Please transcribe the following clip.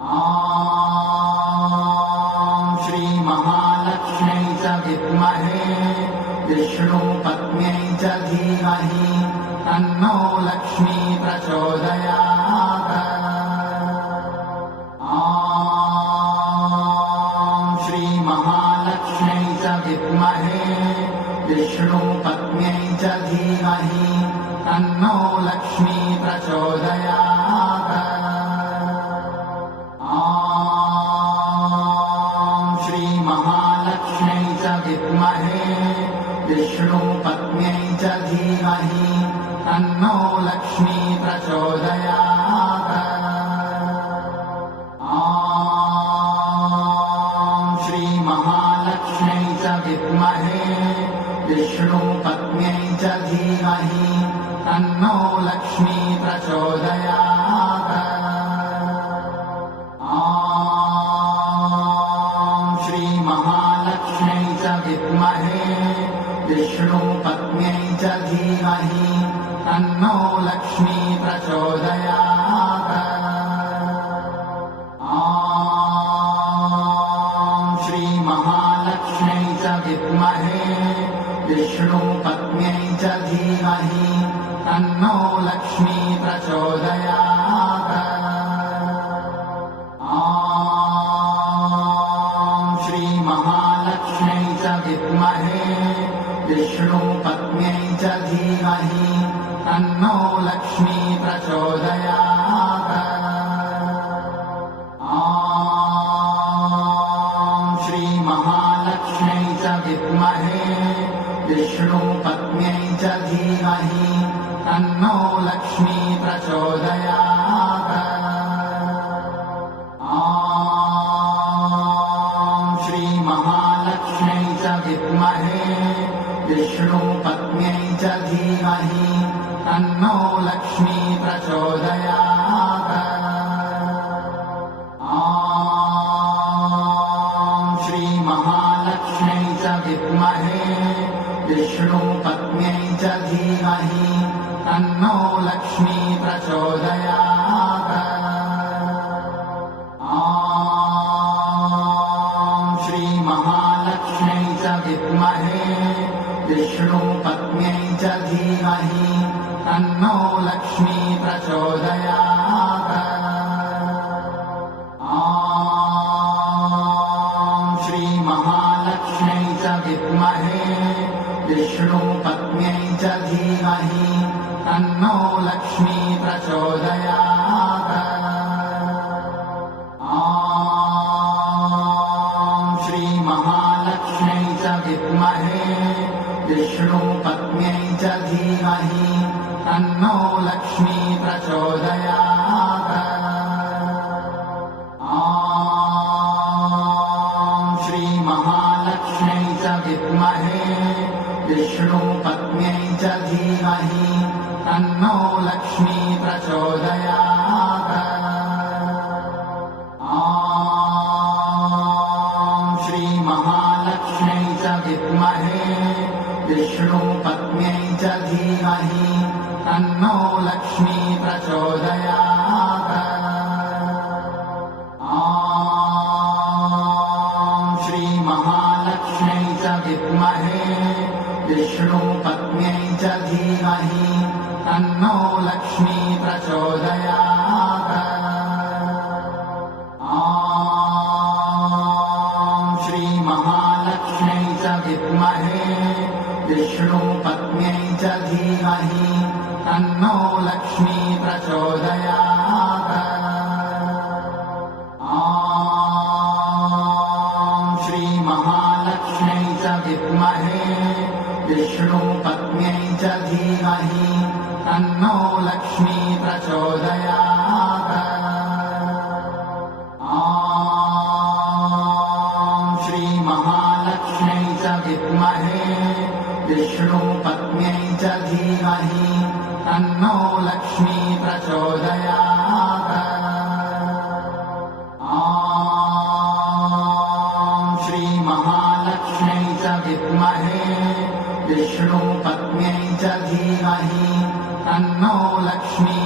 ॐ श्री महालक्ष्म्यै च विद्महे विष्णुपत्न्यै च धीमहि तन्नो लक्ष्मी प्रचोदयात्। ॐ श्री महालक्ष्म्यै च विद्महे विष्णुपत्न्यै च धीमहि तन्नो लक्ष्मी प्रचोदयात्। महालक्ष्म्यै च विद्महे विष्णुपत्न्यै च धीमहि तन्नो लक्ष्मी प्रचोदयात्। ॐ श्री महालक्ष्म्यै च विद्महे विष्णुपत्न्यै च धीमहि तन्नो लक्ष्मी प्रचोदयात्। महालक्ष्म्यै च विद्महे विष्णुपत्न्यै च धीमहि तन्नो लक्ष्मी प्रचोदयात्। ॐ श्री महालक्ष्म्यै च विद्महे विष्णुपत्न्यै च धीमहि तन्नो लक्ष्मी प्रचोदयात्। महालक्ष्म्यै च विद्महे विष्णुपत्न्यै च धीमहि तन्नो लक्ष्मी प्रचोदयात्। ॐ श्री महालक्ष्म्यै च विद्महे विष्णुपत्न्यै च धीमहि तन्नो लक्ष्मी प्रचोदयात्। महालक्ष्म्यै च विद्महे विष्णुपत्न्यै च धीमहि तन्नो लक्ष्मी प्रचोदयात्। ॐ श्री महालक्ष्म्यै च विद्महे विष्णुपत्न्यै च धीमहि तन्नो लक्ष्मी प्रचोदयात्। महालक्ष्म्यै च विद्महे विष्णुपत्न्यै च धीमहि तन्नो लक्ष्मी प्रचोदयात्। ॐ श्री महालक्ष्म्यै च विद्महे विष्णुपत्न्यै च धीमहि तन्नो लक्ष्मी प्रचोदयात्। महालक्ष्म्यै च विद्महे विष्णुपत्न्यै च धीमहि तन्नो लक्ष्मी प्रचोदयात्। ॐ श्री महालक्ष्म्यै च विद्महे विष्णुपत्न्यै च धीमहि तन्नो लक्ष्मी प्रचोदयात्। महालक्ष्म्यै च विद्महे विष्णुपत्न्यै च धीमहि तन्नो लक्ष्मी प्रचोदयात्। ॐ श्री महालक्ष्म्यै च विद्महे विष्णुपत्न्यै च धीमहि तन्नो लक्ष्मी प्रचोदयात्। महालक्ष्म्यै च विद्महे विष्णुपत्न्यै च धीमहि तन्नो लक्ष्मी प्रचोदयात्। ॐ श्री महालक्ष्म्यै च विद्महे विष्णुपत्न्यै च धीमहि तन्नो लक्ष्मी प्रचोदयात्। महालक्ष्म्यै च विद्महे विष्णुपत्न्यै च धीमहि तन्नो लक्ष्मी प्रचोदयात्। ॐ श्री महालक्ष्म्यै च विद्महे विष्णुपत्न्यै च धीमहि तन्नो लक्ष्मी